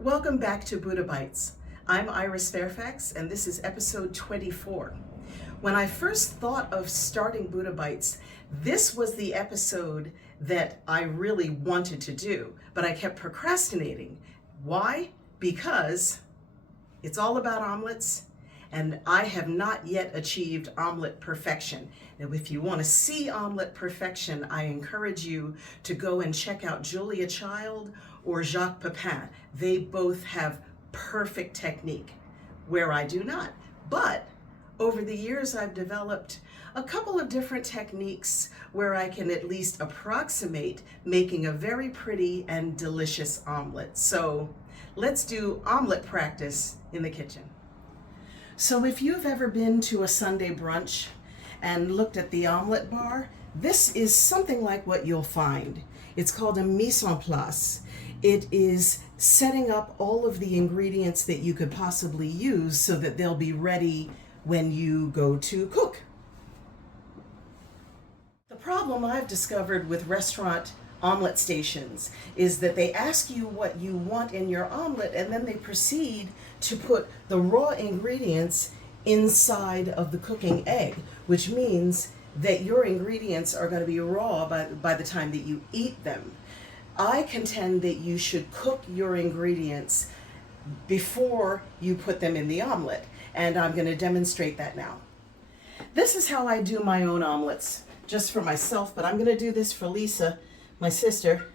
Welcome back to Buddha Bites. I'm Iris Fairfax, and this is episode 24. When I first thought of starting Buddha Bites, this was the episode that I really wanted to do, but I kept procrastinating. Why? Because it's all about omelets, and I have not yet achieved omelet perfection. Now, if you want to see omelet perfection, I encourage you to go and check out Julia Child or Jacques Pepin. They both have perfect technique, where I do not. But over the years, I've developed a couple of different techniques where I can at least approximate making a very pretty and delicious omelet. So let's do omelet practice in the kitchen. So if you've ever been to a Sunday brunch and looked at the omelet bar, this is something like what you'll find. It's called a mise en place. It is setting up all of the ingredients that you could possibly use so that they'll be ready when you go to cook. The problem I've discovered with restaurant omelet stations is that they ask you what you want in your omelet and then they proceed to put the raw ingredients inside of the cooking egg, which means that your ingredients are going to be raw by the time that you eat them. I contend that you should cook your ingredients before you put them in the omelet, and I'm going to demonstrate that now. This is how I do my own omelets, just for myself, but I'm going to do this for Lisa, my sister.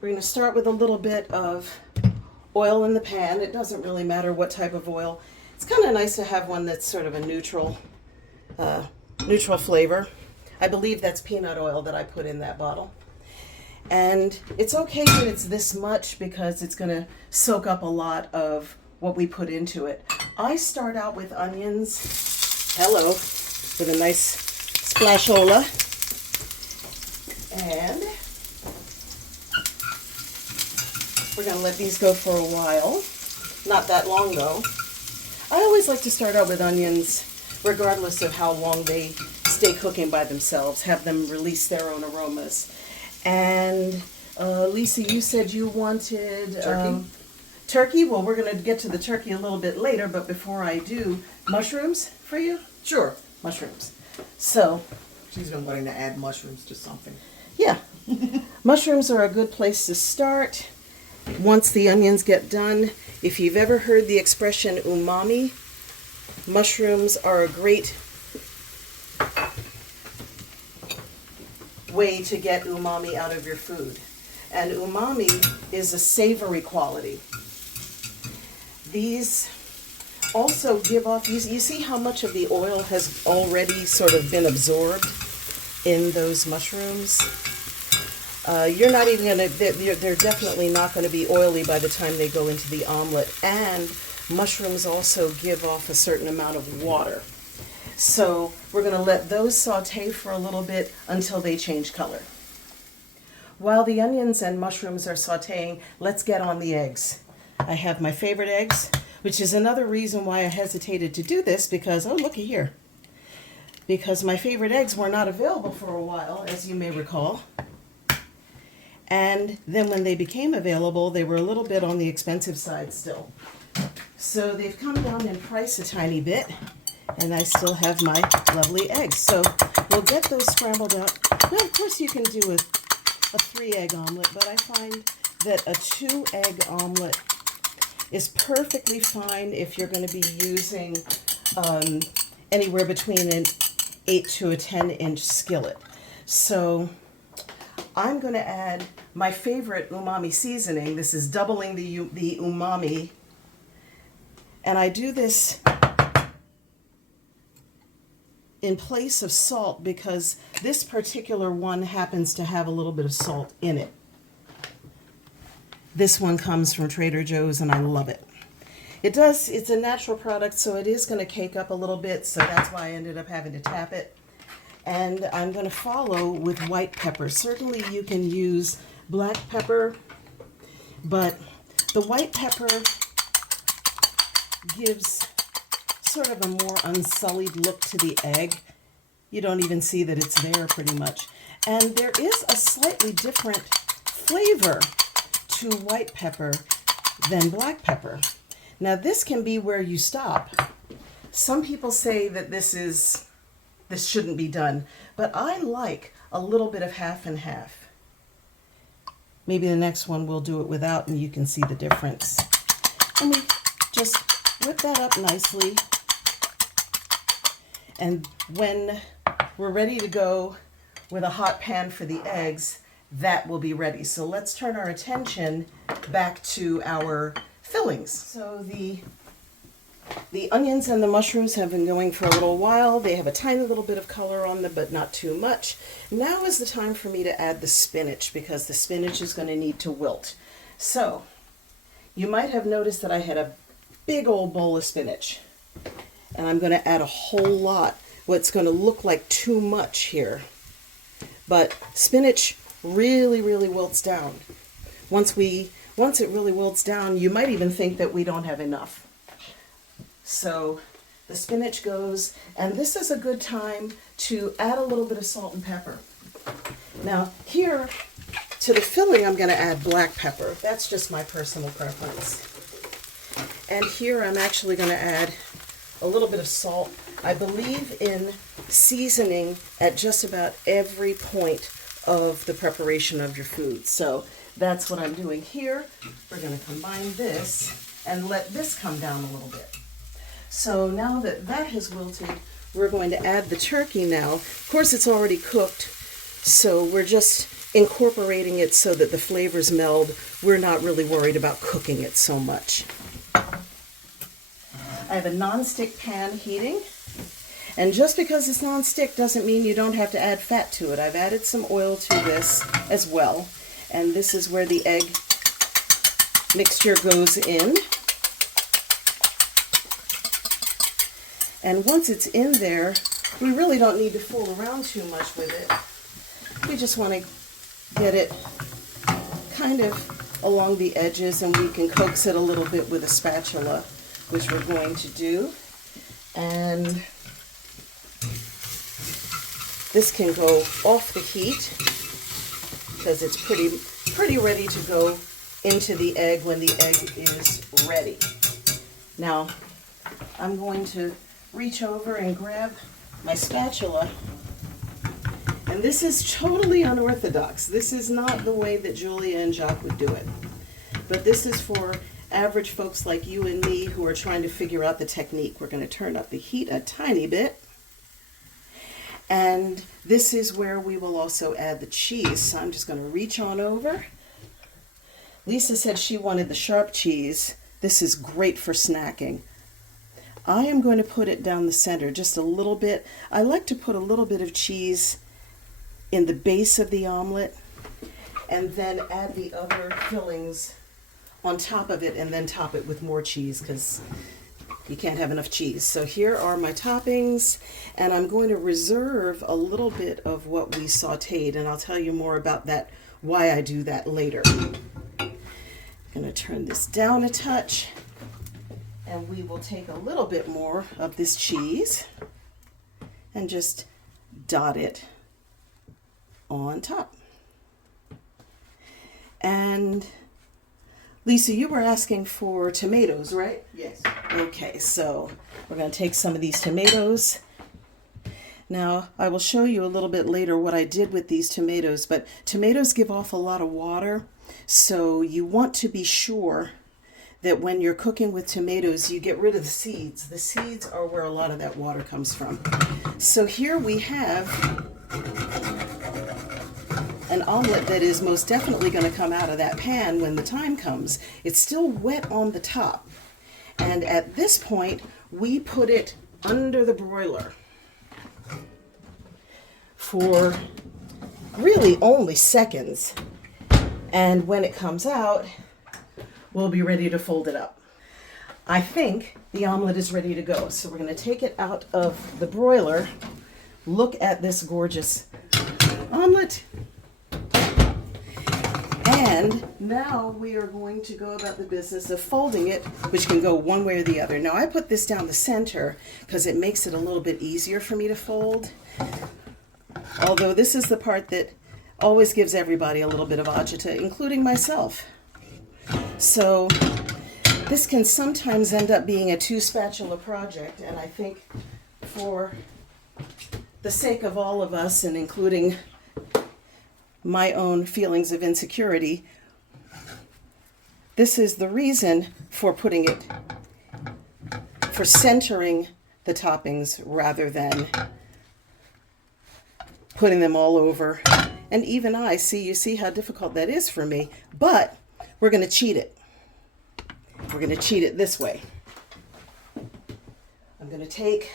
We're going to start with a little bit of oil in the pan. It doesn't really matter what type of oil. It's kind of nice to have one that's sort of a neutral flavor. I believe that's peanut oil that I put in that bottle. And it's okay that it's this much because it's going to soak up a lot of what we put into it. I start out with onions, with a nice splashola. And we're going to let these go for a while. Not that long though. I always like to start out with onions, regardless of how long they stay cooking by themselves, have them release their own aromas. And Lisa, you said you wanted turkey. Turkey? Well, we're going to get to the turkey a little bit later, but before I do, mushrooms for you? Sure. Mushrooms. So She's been wanting to add mushrooms to something. yeah, mushrooms are a good place to start. Once the onions get done, if you've ever heard the expression umami, mushrooms are a great way to get umami out of your food. And umami is a savory quality. These also give off, you see how much of the oil has already sort of been absorbed in those mushrooms? You're not even going to, they're definitely not going to be oily by the time they go into the omelet. And mushrooms also give off a certain amount of water. So we're going to let those saute for a little bit until they change color. While the onions and mushrooms are sauteing, let's get on the eggs. I have my favorite eggs, which is another reason why I hesitated to do this because, oh, looky here. Because my favorite eggs were not available for a while, as you may recall. And then when they became available, they were a little bit on the expensive side still. So they've come down in price a tiny bit. And I still have my lovely eggs. So we'll get those scrambled up. Now, of course, you can do a 3-egg omelet, but I find that a 2-egg omelet is perfectly fine if you're going to be using anywhere between an 8 to a 10-inch skillet. So I'm going to add my favorite umami seasoning. This is doubling the umami. And I do this in place of salt because this particular one happens to have a little bit of salt in it. This one comes from Trader Joe's and I love it. It's a natural product, so it is going to cake up a little bit, so that's why I ended up having to tap it. And I'm going to follow with white pepper. Certainly you can use black pepper, but the white pepper gives sort of a more unsullied look to the egg. You don't even see that it's there pretty much. And there is a slightly different flavor to white pepper then black pepper. Now this can be where you stop. Some people say that this shouldn't be done, but I like a little bit of half and half. Maybe the next one we'll do it without and you can see the difference. And we just whip that up nicely. And when we're ready to go with a hot pan for the eggs, that will be ready. So let's turn our attention back to our fillings. So the onions and the mushrooms have been going for a little while. They have a tiny little bit of color on them, but not too much. Now is the time for me to add the spinach because the spinach is going to need to wilt. So you might have noticed that I had a big old bowl of spinach, and I'm going to add a whole lot. What's going to look like too much here, but spinach really wilts down. Once it really wilts down, you might even think that we don't have enough. So the spinach goes, and this is a good time to add a little bit of salt and pepper. Now here, to the filling, I'm going to add black pepper. That's just my personal preference. And here I'm actually going to add a little bit of salt. I believe in seasoning at just about every point of the preparation of your food. So that's what I'm doing here. We're going to combine this and let this come down a little bit. So now that that has wilted, we're going to add the turkey now. Of course, it's already cooked, so we're just incorporating it so that the flavors meld. We're not really worried about cooking it so much. I have a non-stick pan heating, and just because it's non-stick doesn't mean you don't have to add fat to it. I've added some oil to this as well, and this is where the egg mixture goes in. And once it's in there, we really don't need to fool around too much with it. We just want to get it kind of along the edges, and we can coax it a little bit with a spatula, which we're going to do. And this can go off the heat because it's pretty ready to go into the egg when the egg is ready. Now, I'm going to reach over and grab my spatula. And this is totally unorthodox. This is not the way that Julia and Jacques would do it. But this is for average folks like you and me who are trying to figure out the technique. We're going to turn up the heat a tiny bit. And this is where we will also add the cheese. So I'm just going to reach on over. Lisa said she wanted the sharp cheese. This is great for snacking. I am going to put it down the center just a little bit. I like to put a little bit of cheese in the base of the omelet and then add the other fillings on top of it and then top it with more cheese because you can't have enough cheese. So here are my toppings, and I'm going to reserve a little bit of what we sauteed, and I'll tell you more about that, why I do that later. I'm going to turn this down a touch. And we will take a little bit more of this cheese and just dot it on top. And Lisa, you were asking for tomatoes, right? Yes. Okay, so we're going to take some of these tomatoes. Now, I will show you a little bit later what I did with these tomatoes, but tomatoes give off a lot of water, so you want to be sure that when you're cooking with tomatoes, you get rid of the seeds. The seeds are where a lot of that water comes from. So here we have an omelet that is most definitely going to come out of that pan when the time comes. It's still wet on the top. And at this point, we put it under the broiler for really only seconds. And when it comes out, we'll be ready to fold it up. I think the omelet is ready to go. So we're going to take it out of the broiler. Look at this gorgeous omelet. And now we are going to go about the business of folding it, which can go one way or the other. Now I put this down the center because it makes it a little bit easier for me to fold. Although this is the part that always gives everybody a little bit of agita, including myself. So This can sometimes end up being a 2-spatula project, and I think for the sake of all of us, and including my own feelings of insecurity, this is the reason for for centering the toppings rather than putting them all over. And even you see how difficult that is for me, but we're going to cheat it. We're going to cheat it this way. I'm going to take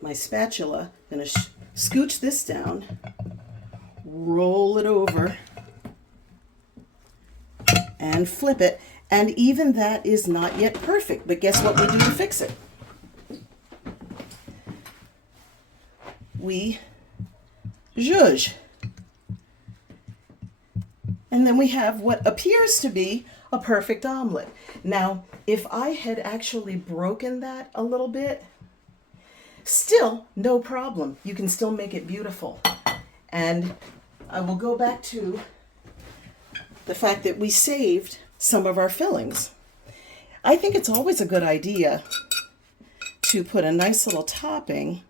my spatula, I'm going to scooch this down, roll it over, and flip it. And even that is not yet perfect, but guess what we do to fix it? We zhuzh. And then we have what appears to be a perfect omelet. Now, if I had actually broken that a little bit, still no problem. You can still make it beautiful. And I will go back to the fact that we saved some of our fillings. I think it's always a good idea to put a nice little topping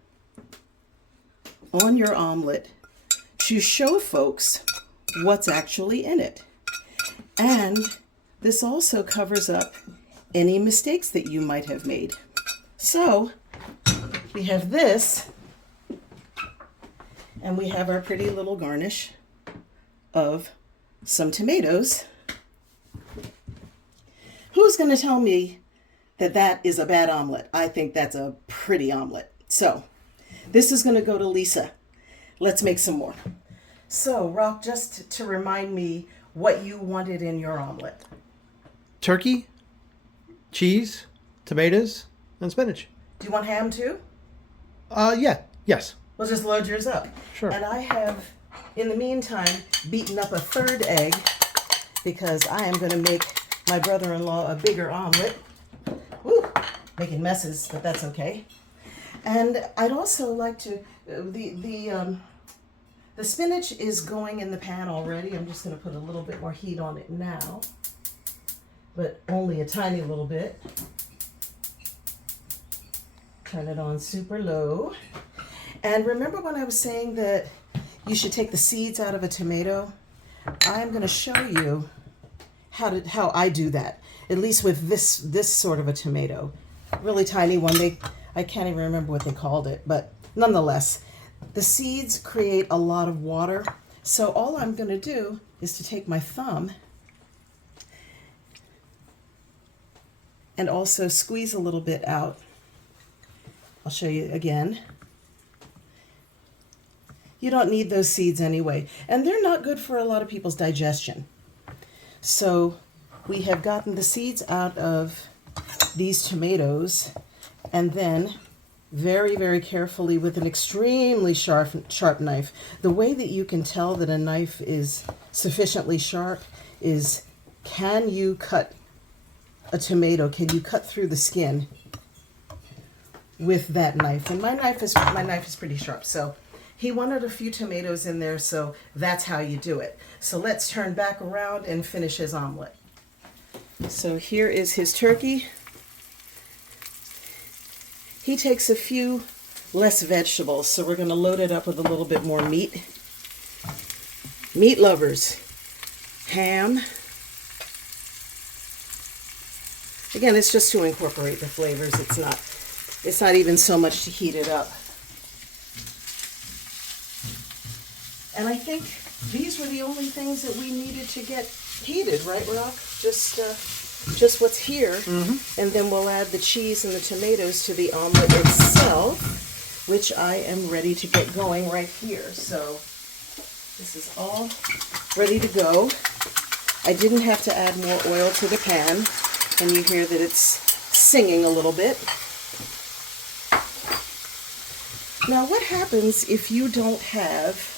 on your omelet to show folks what's actually in it. And this also covers up any mistakes that you might have made. So we have this, and we have our pretty little garnish of some tomatoes. Who's going to tell me that that is a bad omelet? I think that's a pretty omelet. So this is going to go to Lisa. Let's make some more. So, Rock, just to remind me what you wanted in your omelet. Turkey, cheese, tomatoes, and spinach. Do you want ham too? Yes. We'll just load yours up. Sure. And I have, in the meantime, beaten up a 3rd egg because I am going to make my brother-in-law a bigger omelet. Woo, making messes, but that's okay. And I'd also like to, the spinach is going in the pan already. I'm just going to put a little bit more heat on it now, but only a tiny little bit. Turn it on super low. And remember when I was saying that you should take the seeds out of a tomato? I'm going to show you how I do that, at least with this sort of a tomato. Really tiny one. I can't even remember what they called it, but nonetheless, the seeds create a lot of water. So all I'm going to do is to take my thumb and also squeeze a little bit out. I'll show you again. You don't need those seeds anyway, and they're not good for a lot of people's digestion. So we have gotten the seeds out of these tomatoes, and then very, very carefully with an extremely sharp knife. The way that you can tell that a knife is sufficiently sharp is, can you cut a tomato? Can you cut through the skin with that knife? And my knife is pretty sharp. So he wanted a few tomatoes in there, so that's how you do it. So let's turn back around and finish his omelet. So here is his turkey. He takes a few less vegetables, so we're going to load it up with a little bit more meat. Meat lovers, ham. Again, it's just to incorporate the flavors. It's not even so much to heat it up. And I think these were the only things that we needed to get heated, right, Rock? Just what's here. Mm-hmm. And then we'll add the cheese and the tomatoes to the omelet itself, which I am ready to get going right here. So this is all ready to go. I didn't have to add more oil to the pan, and you hear that it's singing a little bit. Now, what happens if you don't have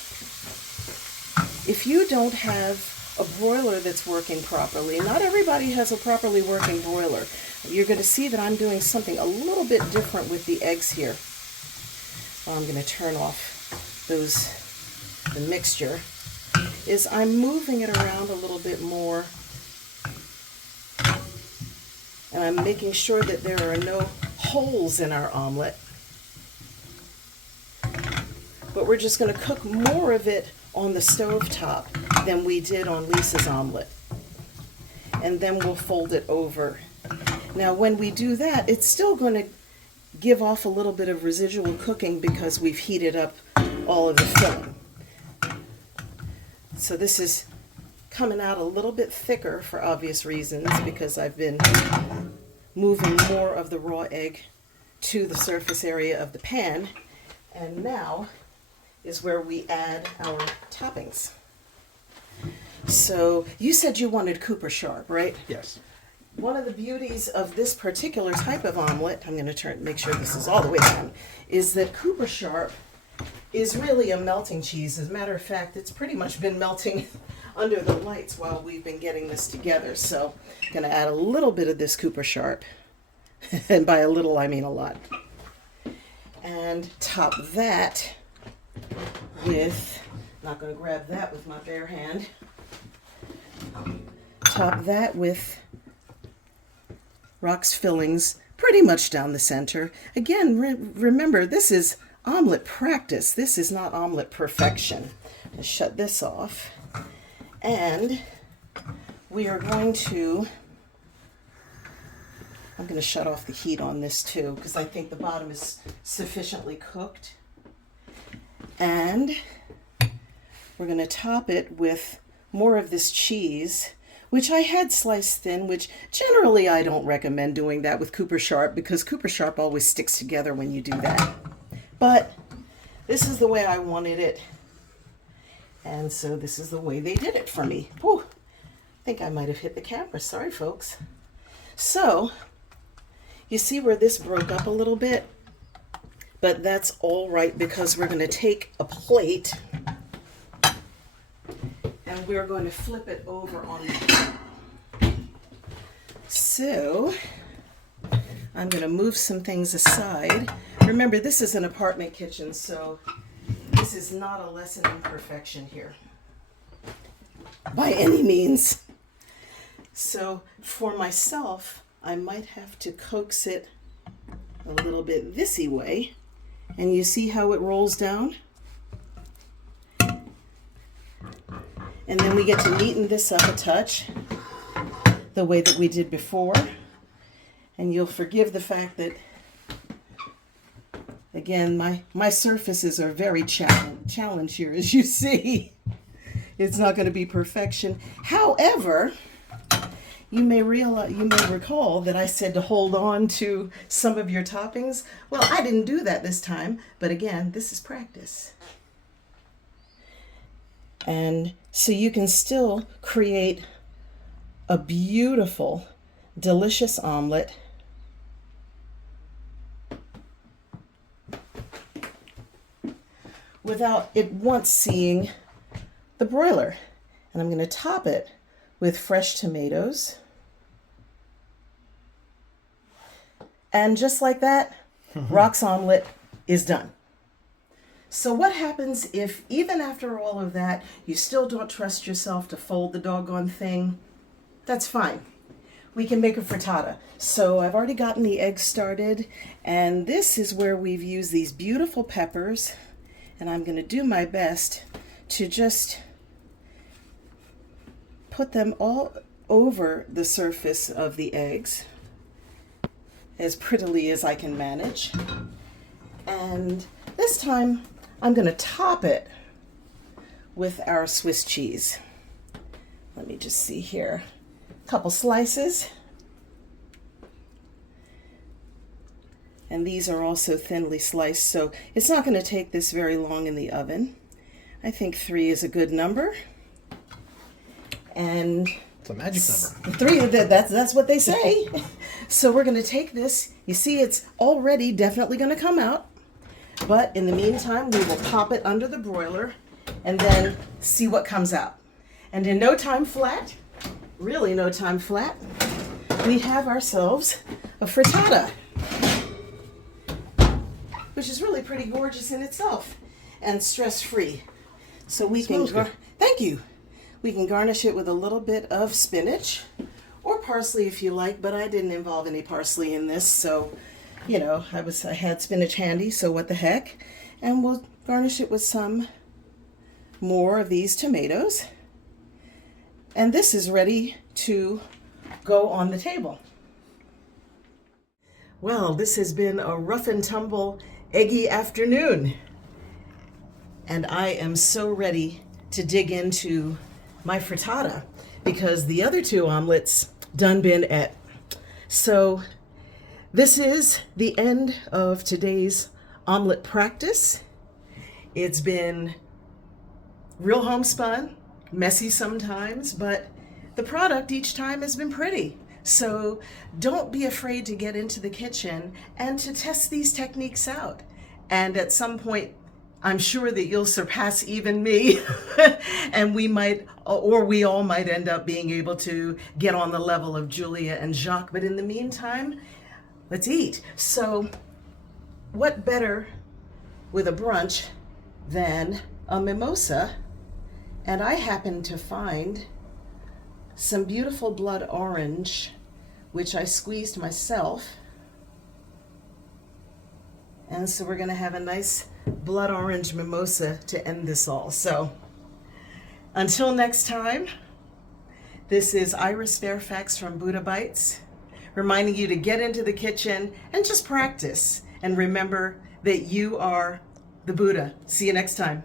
a broiler that's working properly? Not everybody has a properly working broiler. You're going to see that I'm doing something a little bit different with the eggs here. I'm going to turn off the mixture. is I'm moving it around a little bit more. And I'm making sure that there are no holes in our omelet. But we're just going to cook more of it on the stove top than we did on Lisa's omelet. And then we'll fold it over. Now when we do that, it's still going to give off a little bit of residual cooking because we've heated up all of the filling. So this is coming out a little bit thicker for obvious reasons because I've been moving more of the raw egg to the surface area of the pan. And now is where we add our toppings. So you said you wanted Cooper Sharp, right? Yes. One of the beauties of this particular type of omelet, I'm going to make sure this is all the way down, is that Cooper Sharp is really a melting cheese. As a matter of fact, it's pretty much been melting under the lights while we've been getting this together. So I'm going to add a little bit of this Cooper Sharp. And by a little, I mean a lot. And top that with, not going to grab that with my bare hand. Top that with Rock's fillings pretty much down the center. Again, remember, this is omelet practice. This is not omelet perfection. Let's shut this off. And we are going to, I'm going to shut off the heat on this too because I think the bottom is sufficiently cooked. And we're going to top it with more of this cheese, which I had sliced thin, which generally I don't recommend doing that with Cooper Sharp because Cooper Sharp always sticks together when you do that. But this is the way I wanted it. And so this is the way they did it for me. Whew, I think I might have hit the camera. Sorry, folks. So you see where this broke up a little bit? But that's all right because we're going to take a plate and we're going to flip it over on the. So I'm going to move some things aside. Remember, this is an apartment kitchen, so this is not a lesson in perfection here by any means. So for myself, I might have to coax it a little bit this-y way. And you see how it rolls down? And then we get to neaten this up a touch, the way that we did before. And you'll forgive the fact that, again, my surfaces are very challenged here, as you see. It's not going to be perfection. However, you may recall that I said to hold on to some of your toppings. Well, I didn't do that this time, but again, this is practice. And so you can still create a beautiful, delicious omelet without it once seeing the broiler. And I'm going to top it with fresh tomatoes. And just like that, Rock's omelet is done. So what happens if, even after all of that, you still don't trust yourself to fold the doggone thing? That's fine. We can make a frittata. So I've already gotten the eggs started, and this is where we've used these beautiful peppers, and I'm going to do my best to just put them all over the surface of the eggs as prettily as I can manage. And this time I'm going to top it with our Swiss cheese. Let me just see here. A couple slices. And these are also thinly sliced, so it's not going to take this very long in the oven. I think 3 is a good number. And it's a magic number. 3, that's what they say. So we're going to take this. You see, it's already definitely going to come out. But in the meantime, we will pop it under the broiler and then see what comes out. And in no time flat, really no time flat, we have ourselves a frittata, which is really pretty gorgeous in itself and stress-free. So we can, thank you. We can garnish it with a little bit of spinach or parsley if you like, but I didn't involve any parsley in this, so you know, I had spinach handy, so what the heck. And we'll garnish it with some more of these tomatoes. And this is ready to go on the table. Well, this has been a rough and tumble, eggy afternoon. And I am so ready to dig into my frittata because the other two omelets done been et. So this is the end of today's omelet practice. It's been real homespun, messy sometimes, but the product each time has been pretty. So don't be afraid to get into the kitchen and to test these techniques out. And at some point, I'm sure that you'll surpass even me and we all might end up being able to get on the level of Julia and Jacques. But in the meantime, let's eat. So what better with a brunch than a mimosa? And I happened to find some beautiful blood orange, which I squeezed myself. And so we're gonna have a nice blood orange mimosa to end this all. So until next time, this is Iris Fairfax from Buddha Bites, reminding you to get into the kitchen and just practice. And remember that you are the Buddha. See you next time.